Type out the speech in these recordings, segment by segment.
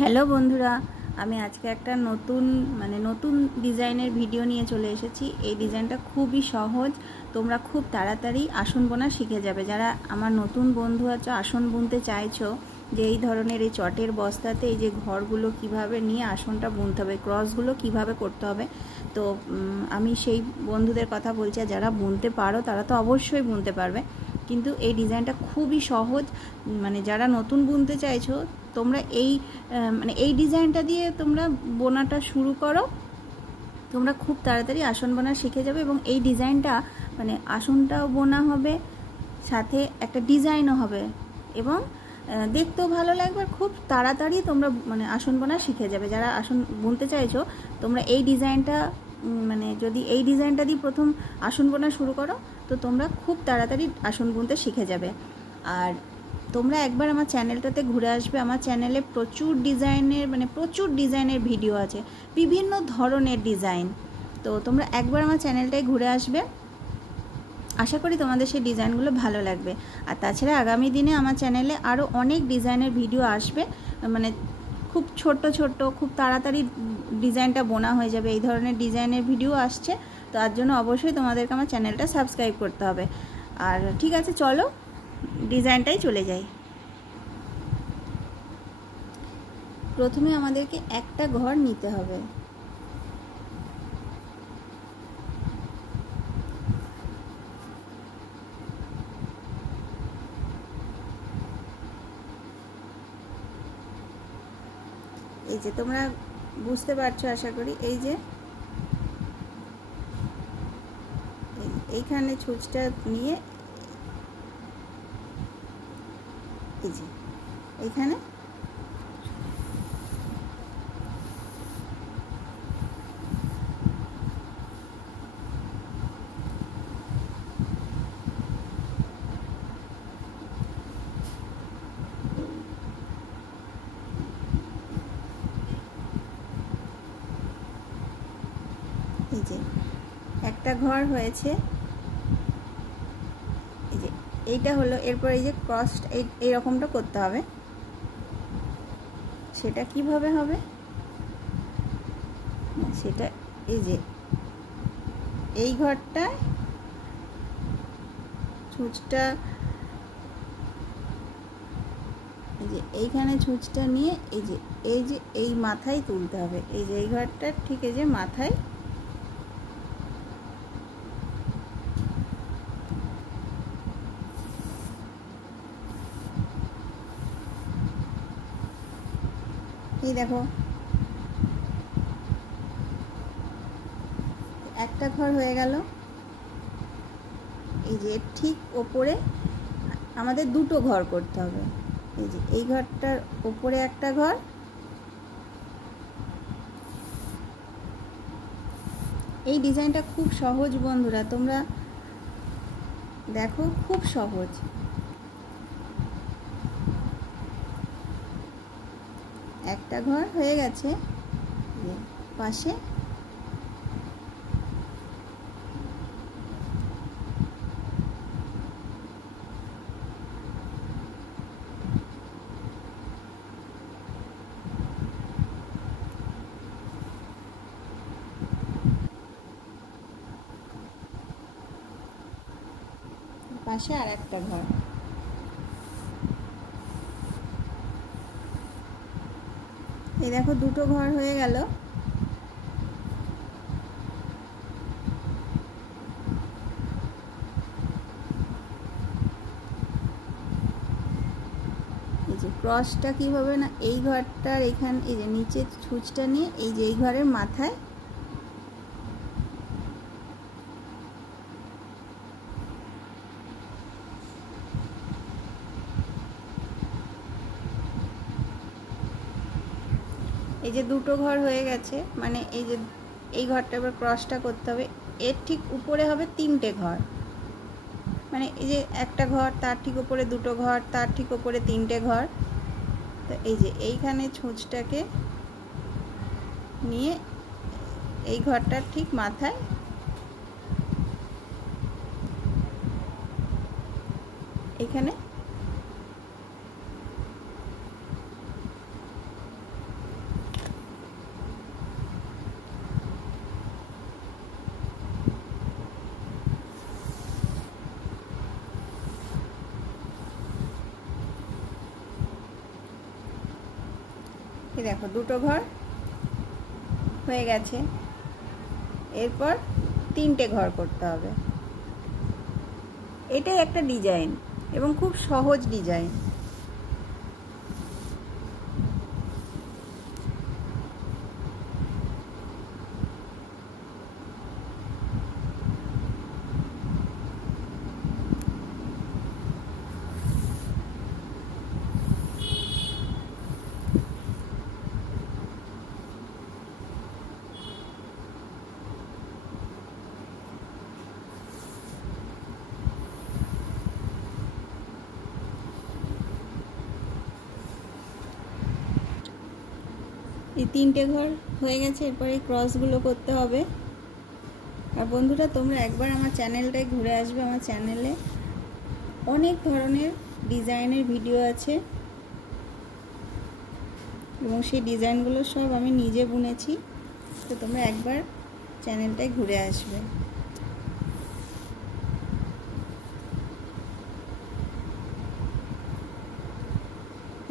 Hello বন্ধুরা, আমি আজকে একটা নতুন ডিজাইনের ভিডিও নিয়ে চলে এসেছি। এই ডিজাইনটা খুবই সহজ, তোমরা খুব তাড়াতাড়ি আসন বোনা শিখে যাবে। যারা আমার নতুন বন্ধু আছো, আসন বুনতে চাইছো, যে এই ধরনের এই চটের বস্তাতে এই যে ঘরগুলো কিভাবে নিয়ে আসনটা বুনতে হবে, ক্রসগুলো কিভাবে করতে হবে, তো আমি সেই বন্ধুদের কথা বলছি। আর যারা বুনতে পারো তারা তো অবশ্যই বুনতে পারবে, কিন্তু এই ডিজাইনটা খুবই সহজ। যারা নতুন বুনতে চাইছো, তোমরা এই ডিজাইনটা দিয়ে তোমরা বোনাটা শুরু করো, তোমরা খুব তাড়াতাড়ি আসন বোনা শিখে যাবে। এবং এই ডিজাইনটা আসনটাও বোনা হবে, সাথে একটা ডিজাইনও হবে, এবং দেখতেও ভালো লাগবে। খুব তাড়াতাড়ি তোমরা আসন বোনা শিখে যাবে। যারা আসন বুনতে চাইছো, তোমরা এই ডিজাইনটা যদি এই ডিজাইনটা দিয়ে প্রথম আসন বোনা শুরু করো, তো তোমরা খুব তাড়াতাড়ি আসন বুনতে শিখে যাবে। আর তোমরা একবার আমার চ্যানেলটাতে ঘুরে আসবে। আমার চ্যানেলে প্রচুর ডিজাইনের ভিডিও আছে, বিভিন্ন ধরনের ডিজাইন। তো তোমরা একবার আমার চ্যানেলটায় ঘুরে আসবে, আশা করি তোমাদের সেই ডিজাইনগুলো ভালো লাগবে। আর তাছাড়া আগামী দিনে আমার চ্যানেলে আরও অনেক ডিজাইনের ভিডিও আসবে, খুব ছোট খুব তাড়াতাড়ি ডিজাইনটা বোনা হয়ে যাবে। এই ধরনের ডিজাইনের ভিডিও আসছে, তো তার জন্য অবশ্যই তোমাদেরকে আমার চ্যানেলটা সাবস্ক্রাইব করতে হবে। আর ঠিক আছে, চলো ডিজাইনটাই চলে যাই। প্রথমে আমাদেরকে একটা ঘর নিতে হবে। এই যে তোমরা বুঝতে পারছো আশা করি, এই যে এইখানে ছুঁচটা নিয়ে এই যে এইখানে এই যে একটা ঘর হয়েছে। এই যে এইটা হলো, এরপর এই যে ক্রস এই রকমটা করতে হবে। সেটা কিভাবে হবে, সেটা এই যে এই ঘরটায় ছুঁচটা, এই যে এইখানে ছুঁচটা নিয়ে এই যে এই মাথায় তুলতে হবে। এই যে এই ঘরটা ঠিক এই যে মাথায়, এই দেখো একটা ঘর হয়ে গেল। এই যে ঠিক ওপরে আমাদের দুটো ঘর করতে হবে। এই যে এই ঘরটার ওপরে একটা ঘর, এই ডিজাইনটা খুব সহজ বন্ধুরা, তোমরা দেখো খুব সহজ। একটা ঘর হয়ে গেছে, পাশে আর একটা ঘর। এই দেখো দুটো ঘর হয়ে গেল। এই যে ক্রসটা কিভাবে না, এই ঘরটার এখানে এই যে নিচে ছুঁচটা নিয়ে এই যে এই ঘরের মাথায় এই যে দুটো ঘর হয়ে গেছে। এই যে এই ঘরটা এবার ক্রসটা করতে হবে। এর ঠিক উপরে হবে তিনটে ঘর, এই যে একটা ঘর, তার ঠিক উপরে দুটো ঘর, তার ঠিক উপরে তিনটে ঘর। তো এই যে এইখানে ছুঁচটাকে নিয়ে এই ঘরটার ঠিক মাথায় এখানে এই দেখো দুটো ঘর হয়ে গেছে, এরপর 3টে ঘর করতে হবে। এটাই একটা ডিজাইন এবং খুব সহজ ডিজাইন। এই 3টে ঘর হয়ে গেছে, এরপরে ক্রসগুলো করতে হবে। আর বন্ধুরা তোমরা একবার আমার চ্যানেলটায় ঘুরে আসবে। আমার চ্যানেলে অনেক ধরনের ডিজাইনের ভিডিও আছে এবং সেই ডিজাইনগুলো সব আমি নিজে বুনেছি। তো তোমরা একবার চ্যানেলটায় ঘুরে আসবে।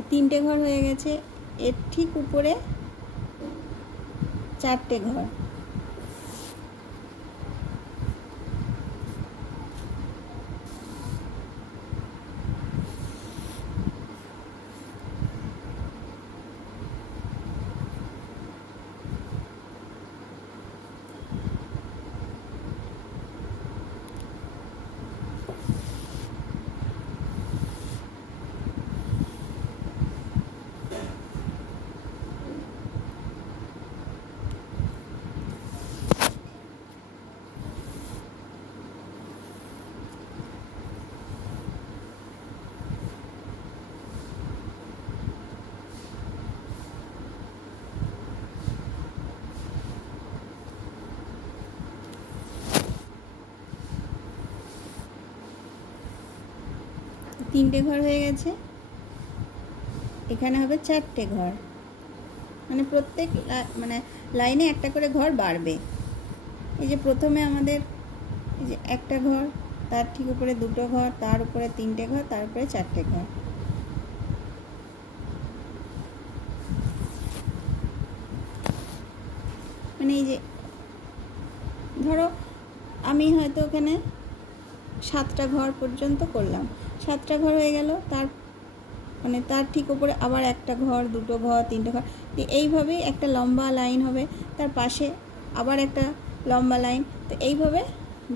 তিনটে ঘর হয়ে গেছে, এর ঠিক উপরে 4টে ঘর। তিনটে ঘর হয়ে গেছে, এখানে হবে 4টে ঘর, মানে প্রত্যেক লাইনে একটা করে ঘর বাড়বে। এই যে প্রথমে আমাদের এই যে একটা ঘর, তার ঠিক উপরে 2টো ঘর, তার উপরে 3টে ঘর, তার উপরে 4টে ঘর। মানে এই যে ধরো আমি হয়তো ওখানে 7টা ঘর পর্যন্ত করলাম, 7টা ঘর হয়ে গেল, তার ঠিক উপরে আবার একটা ঘর, 2টো ঘর, 3টে ঘর, এইভাবেই একটা লম্বা লাইন হবে, তার পাশে আবার একটা লম্বা লাইন। তো এইভাবে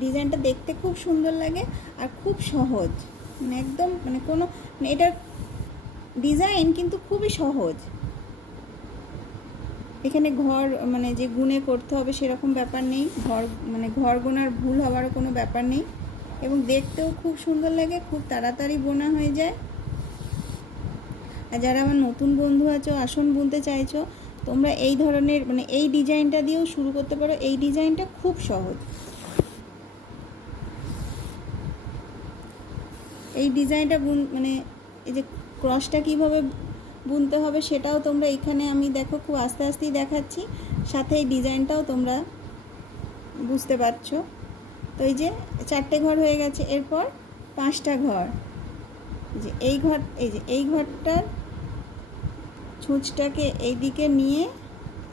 ডিজাইনটা দেখতে খুব সুন্দর লাগে আর খুব সহজ, একদম কোনো এটার ডিজাইন কিন্তু খুবই সহজ। এখানে ঘর যে গুনে করতে হবে সেরকম ব্যাপার নেই, ঘর গোনার ভুল হওয়ারও কোনো ব্যাপার নেই, এবং দেখতেও খুব সুন্দর লাগে, খুব তাড়াতাড়ি বোনা হয়ে যায়। আর যারা আমার নতুন বন্ধু আছো, আসন বুনতে চাইছো, তোমরা এই ধরনের এই ডিজাইনটা দিয়েও শুরু করতে পারো। এই ডিজাইনটা খুব সহজ। এই ডিজাইনটা এই যে ক্রসটা কীভাবে বুনতে হবে সেটাও তোমরা এখানে আমি দেখো খুব আস্তে আস্তেই দেখাচ্ছি, সাথে এই ডিজাইনটাও তোমরা বুঝতে পারছো। তো এই যে 4টে ঘর হয়ে গেছে, এরপর 5টা ঘর। এই ঘরটার ছুঁচটাকে এই দিকে নিয়ে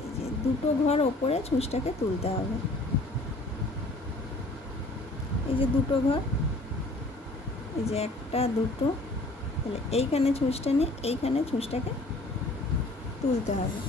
এই যে 2টো ঘর ওপরে ছুঁচটাকে তুলতে হবে। এই যে 2টো ঘর, এই যে 1টা 2টো, তাহলে এইখানে ছুঁচটা নিয়ে এইখানে ছুঁচটাকে তুলতে হবে।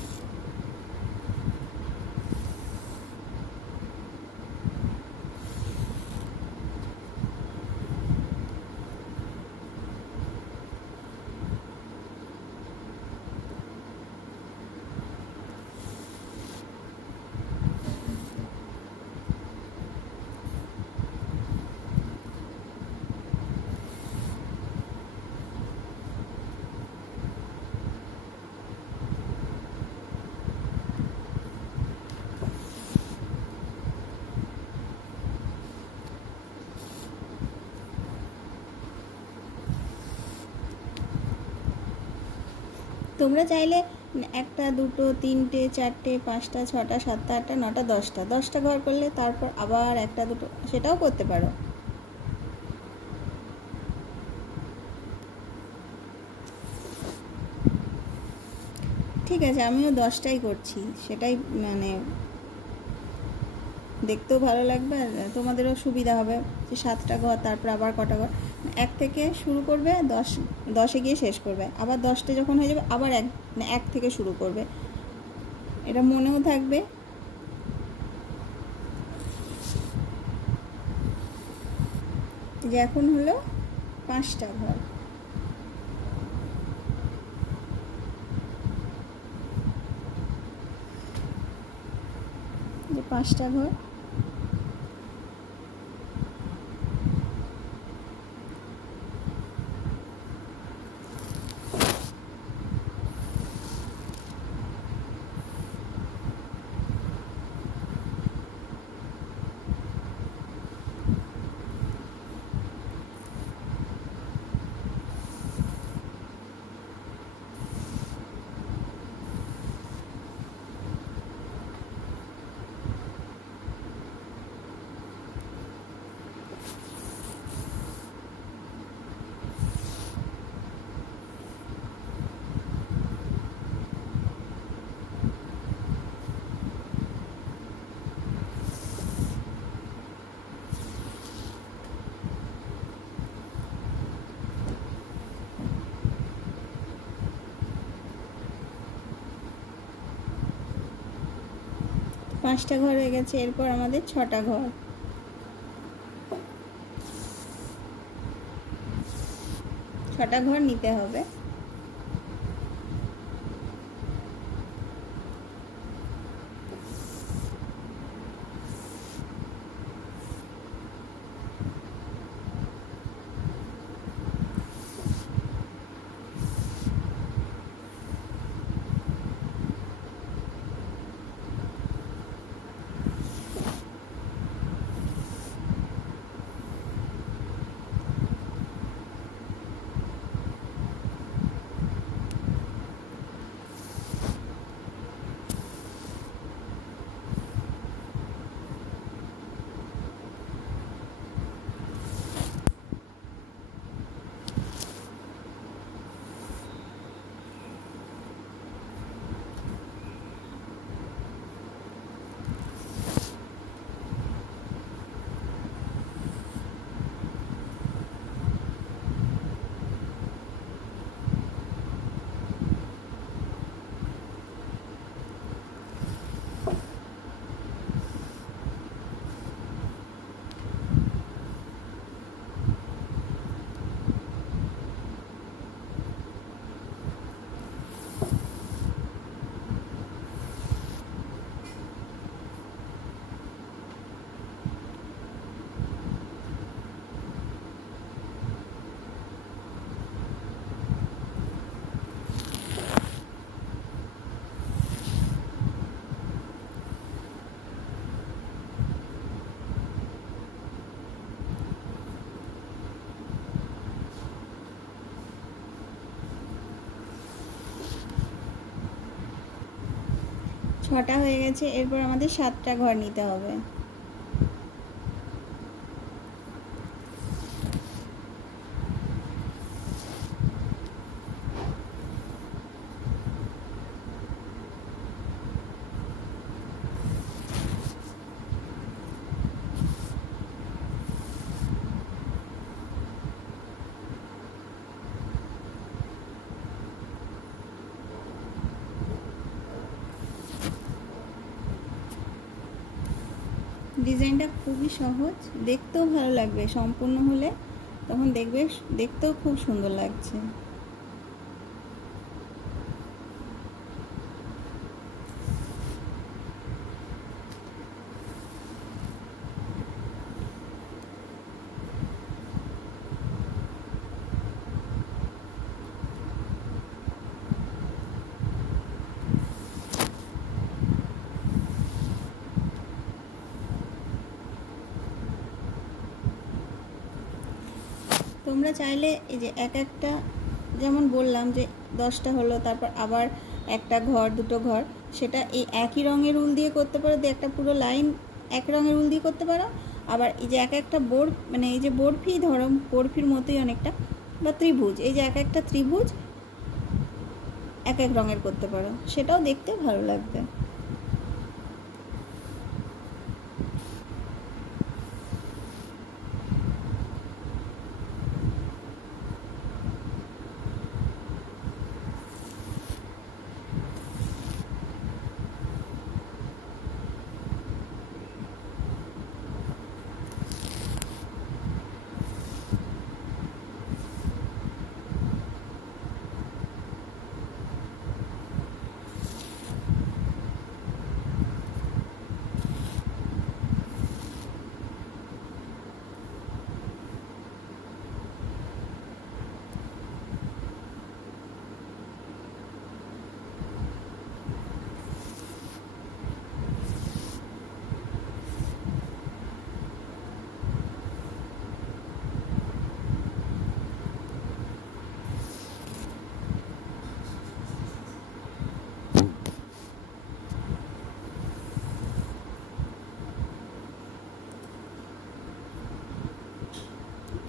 তোমরা চাইলে 1টা 2টো 3টে 4টে 5টা 6টা 7টা 8টা 9টা 10টা ঘর করলে তারপর আবার 1টা 2টো সেটাও করতে পারো। ঠিক আছে, আমিও 10টাই করছি, সেটাই মানে দেখতেও ভালো লাগবে আর তোমাদেরও সুবিধা হবে যে 7টা ঘর তারপর আবার কটা ঘর, 1 থেকে শুরু করবে, 10-10-এ গিয়ে শেষ করবে, আবার 10টে যখন হয়ে যাবে আবার 1 থেকে শুরু করবে, এটা মনেও থাকবে। যে এখন হলো 5টা ঘর, যে 5টা ঘর। পাঁচটা ঘর হয়ে গেছে, এরপর আমাদের 6টা ঘর। ছটা ঘর নিতে হবে। ছটা হয়ে গেছে, এরপর আমাদের 7টা ঘর নিতে হবে। ডিজাইনটা খুবই সহজ, দেখতেও ভালো লাগবে, সম্পূর্ণ হলে তখন দেখবে দেখতেও খুব সুন্দর লাগছে। তোমরা চাইলে এই যে একটা যেমন বললাম যে 10টা হলো, তারপর আবার একটা ঘর, দুটো ঘর, সেটা এই একই রঙের উল দিয়ে করতে পারো, দিয়ে একটা পুরো লাইন এক রঙের উল দিয়ে করতে পারো। আবার এই যে একটা বোর্ড, মানে এই যে বরফি, ধরো বরফির মতোই অনেকটা, বা ত্রিভুজ, এই যে একটা ত্রিভুজ এক এক রঙের করতে পারো, সেটাও দেখতে ভালো লাগবে।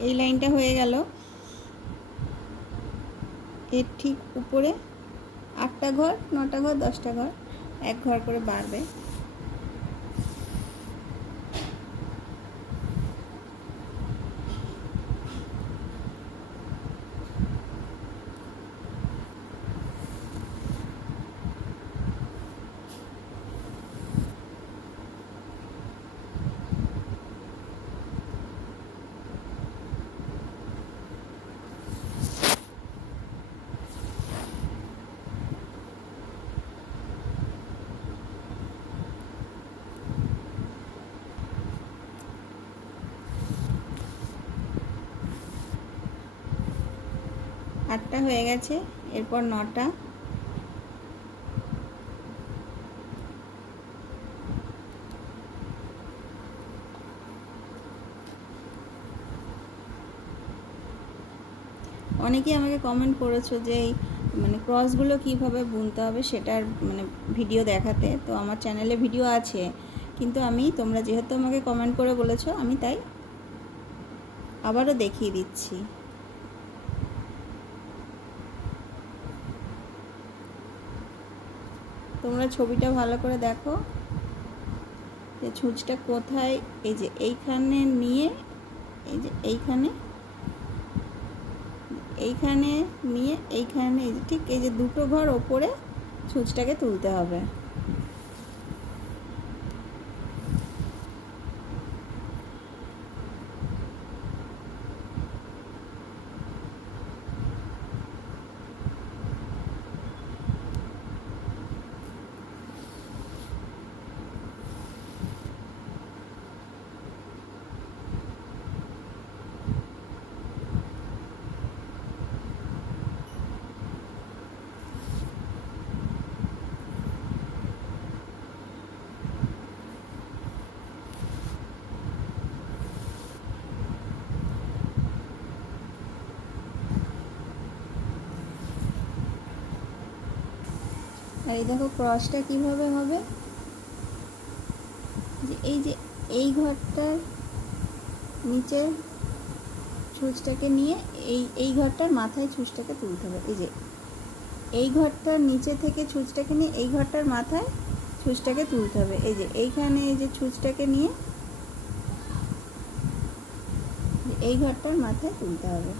এই লাইনটা হয়ে গেল। এর ঠিক উপরে 8টা ঘর, 9টা ঘর, 10টা ঘর, এক ঘর করে বাড়বে। আটটা হয়ে গেছে, এরপর 9টা, অনেকেই আমাকে কমেন্ট করেছো যে এই মানে ক্রসগুলো কীভাবে বুনতে হবে সেটার মানে ভিডিও দেখাতে। তো আমার চ্যানেলে ভিডিও আছে, কিন্তু আমি তোমরা যেহেতু আমাকে কমেন্ট করে বলেছো, আমি তাই আবারও দেখিয়ে দিচ্ছি। তোমরা ছবিটা ভালো করে দেখো যে ছুঁচটা কোথায়, এই যে এইখানে নিয়ে, এই যে এইখানে নিয়ে এইখানে, এই যে ঠিক এই যে 2টো ঘর ওপরে ছুঁচটাকে তুলতে হবে। আর এই দেখো ক্রসটা কিভাবে হবে, যে এই ঘরটার নিচে ছুঁচটাকে নিয়ে এই ঘরটার মাথায় ছুঁচটাকে তুলতে হবে। এই যে এই ঘরটার নিচে থেকে ছুঁচটাকে নিয়ে এই ঘরটার মাথায় ছুঁচটাকে তুলতে হবে। এই যে এইখানে এই যে ছুঁচটাকে নিয়ে এই ঘরটার মাথায় তুলতে হবে।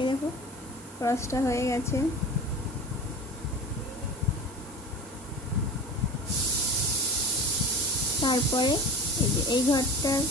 এই দেখো ক্রসটা হয়ে গেছে। তারপরে এই যে এই ঘরটার